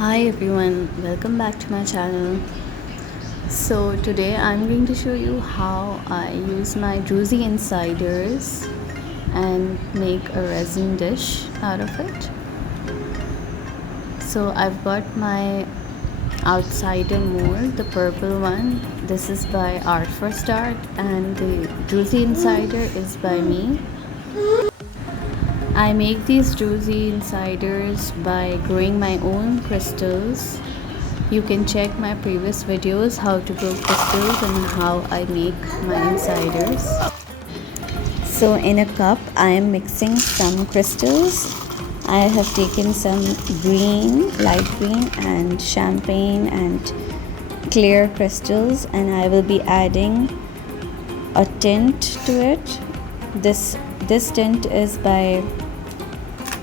Hi everyone, welcome back to my channel. So today I'm going to show you how I use my druzy insiders and make a resin dish out of it. So I've got my outsider mold, the purple one. This is by Art for Start, and the druzy insider is by me. I make these druzy insiders by growing my own crystals. You can check my previous videos how to grow crystals and how I make my insiders. So in a cup I am mixing some crystals. I have taken some green, light green and champagne and clear crystals, and I will be adding a tint to it. This tint is by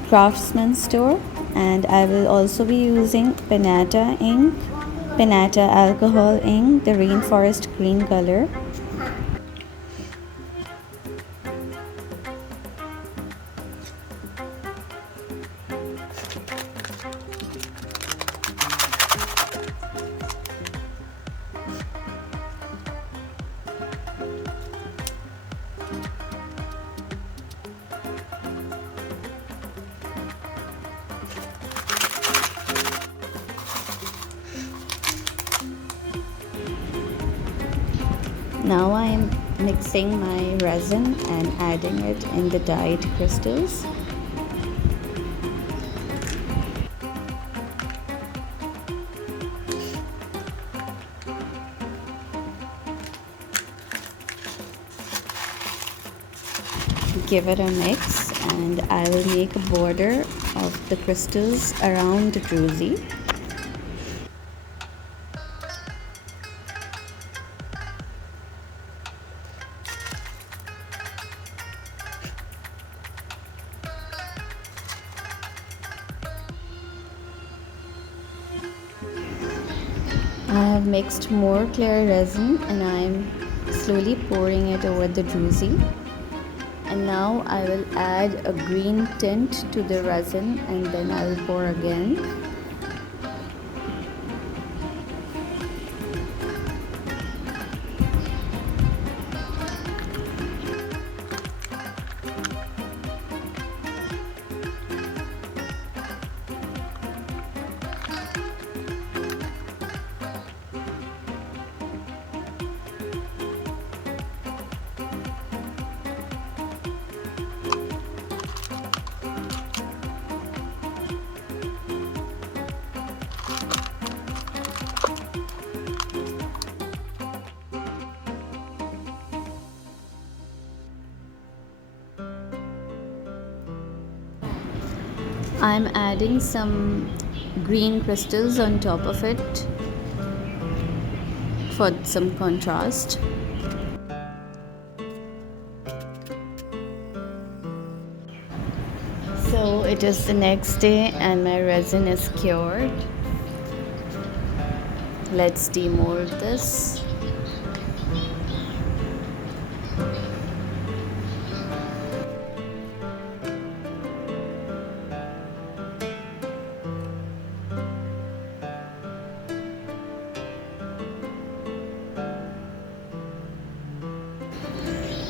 Craftsman Store, and I will also be using Pinata ink, Pinata alcohol ink, the rainforest green color. Now I am mixing my resin and adding it in the dyed crystals. Give it a mix, and I will make a border of the crystals around the druzy. I have mixed more clear resin and I am slowly pouring it over the druzy. And now I will add a green tint to the resin, and then I will pour again. I'm adding some green crystals on top of it for some contrast. So it is the next day and my resin is cured. Let's demold this.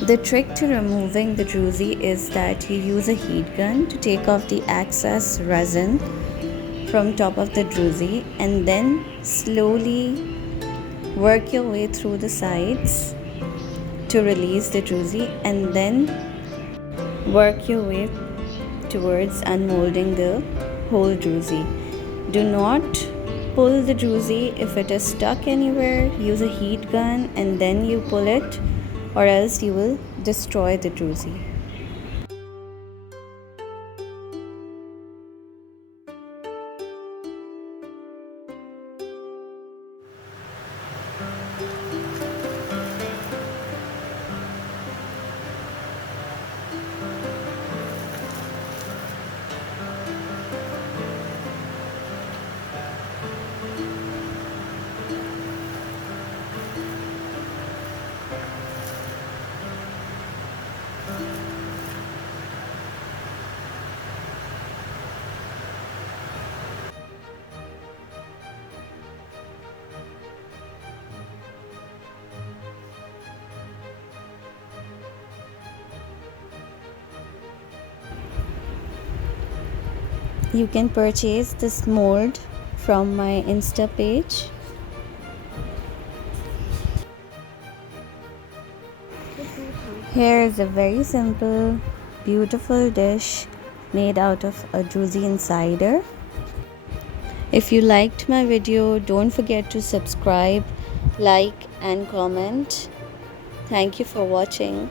The trick to removing the druzy is that you use a heat gun to take off the excess resin from top of the druzy, and then slowly work your way through the sides to release the druzy, and then work your way towards unmolding the whole druzy. Do not pull the druzy if it is stuck anywhere. Use a heat gun and then you pull it, or else you will destroy the druzy. You can purchase this mold from my Insta page. Here is a very simple, beautiful dish made out of a druzy insider. If you liked my video, don't forget to subscribe, like and comment. Thank you for watching.